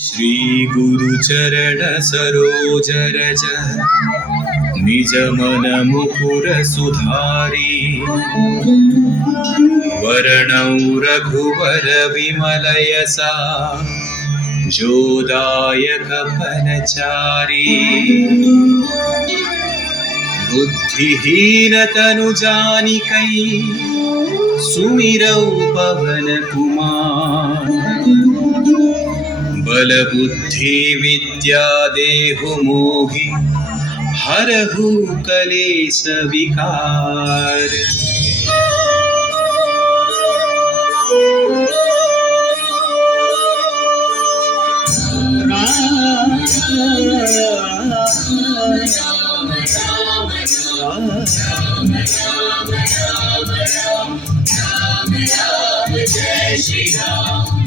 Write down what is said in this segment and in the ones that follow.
श्री गुरु चरण सरोज रज निज मन मुकुर सुधारी वरणौ रघुवर विमल यसा जोदायक फलचारी बुद्धिहीन तनु जानिकै सुमिरौ पवन कुमार बल बुद्धि विद्या देहु मोहि हरहु कलेश विकार।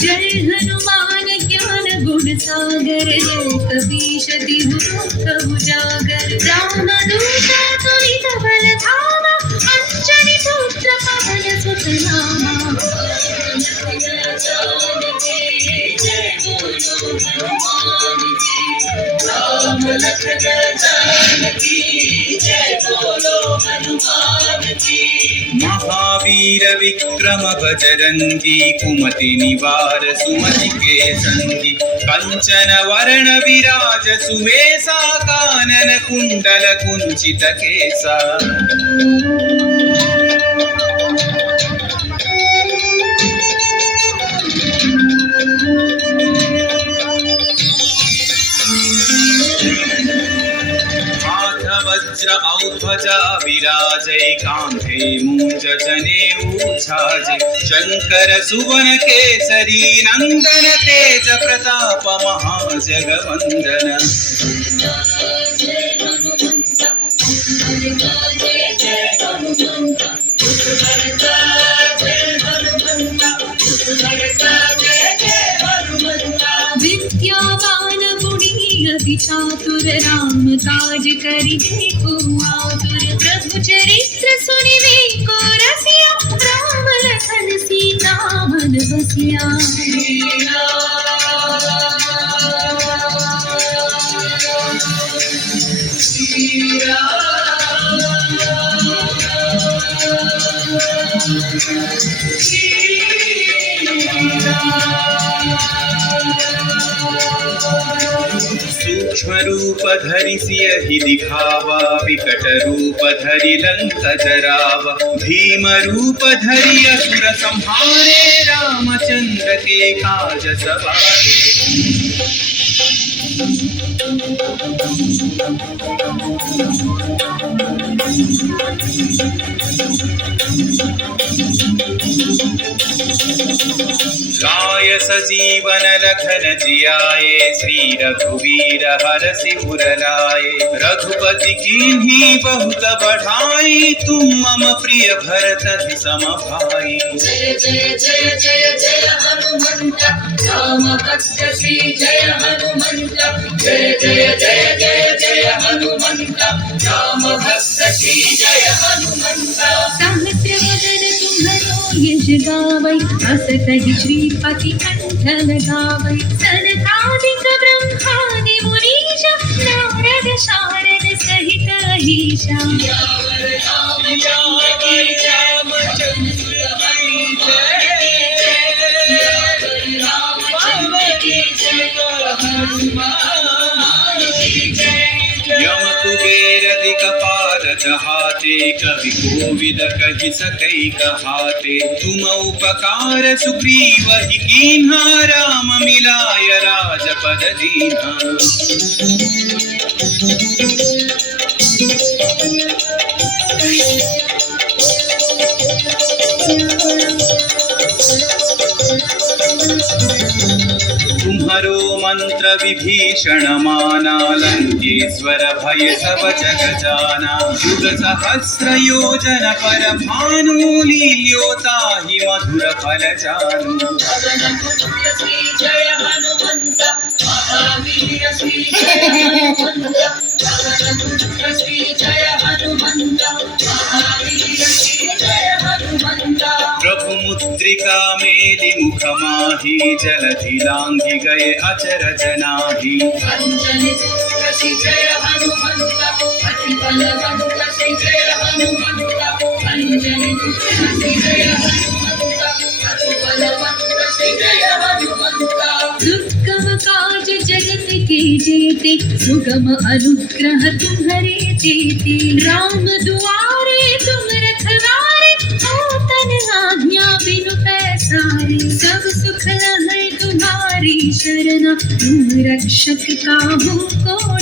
जय हनुमान ज्ञान गुण सागर जय कपीश तिहु उजागर रामदूत तुलित बल धामा अंजनी पुत्र पवन सुत नामा। राम लखन जानकी जय बोलो हनुमान की। महावीर विक्रम बजरंगी कुमति निवार सुमति के संगी कंचन वरण विराज सुवेसा कानन कुंडल कुंचित केसा। वज्र औध्वजा विराजै कांधे मूंज जनेऊ छाजे शंकर सुवन केसरी नंदन तेज प्रताप महाजगवंदन। विद्यावान गुणी अति चातुर राम काज करिबे को आतुर प्रभु चरित्र सुनिबे को रसिया राम लखन सीता मन बसिया। सूक्ष्म रूप धरि सियहि दिखावा विकट रूप धरि लंक जरावा भीम रूप धरि असुर संहारे रामचंद्र के काज सवारे। लाय सजीवन लखन जियाए श्री रघुवीर हरषि उर लाए रघुपति कीन्ही बहुत बढ़ाई तुम मम प्रिय भरत सम भाई। जय जय जय जय जय हनुमंत राम भक्त श्री जय हनुमंत जय जय जय जय जय हनुमंत राम भक्त श्री जय हनुमंत। सहस्र वदन तुम्हरो यश गावै अस कहि श्रीपति कंठ लगावै सनकादिक ब्रह्मादि मुनीश नारद शारद सहित अहीशा। यम कुबेर दिक्पाल चहाते कवि कोविद कहि सकै कहाते तुम उपकार सुग्रीव ही कीन्हा राम मिलाय राजपद दीन्हा। तुम्हारो मंत्र विभीषण माना लंकेश्वर भय सब जग जाना युग सहस्र योजन पर भानु लील्योता ही मधुर फल जानू। जय हनुमंत महावीर श्री जय हनुमंत श्री जय हनुमंत महावीर श्री जय हनुमंत। प्रभु मुद्रिका मेलि मुख माही जलधि लांघि गए अचर जनाहि अंजनी पुत्र श्री जय हनुमंत अति बलवंत श्री जय हनुमंत अंजनी पुत्र श्री जय हनुमंत अति बलवंत श्री जय हनुमंत दुर्गम काज जगत के जेते सुगम अनुग्रह तुम्हारे जेते राम दुआरे तुम रखवारे हो तन आज्ञा बिनु पैसारे सब सुख है तुम्हारी शरण तुम रक्षक काहू को